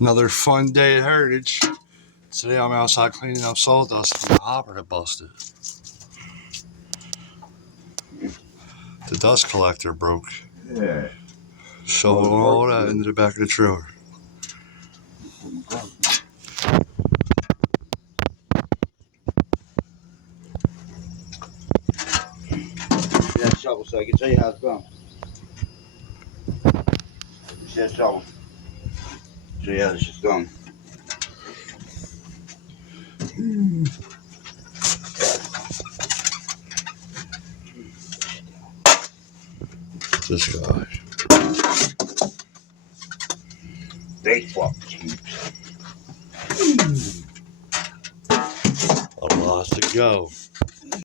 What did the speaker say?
Another fun day at Heritage. Today I'm outside cleaning up sawdust from the hopper that busted. The dust collector broke. Yeah. Shoveling all that into the back of the trailer. Yeah, shovel so I can tell you how it's going. Yeah, shovel. So yeah, this is done. This guy. They fuck cheap. A lot to go.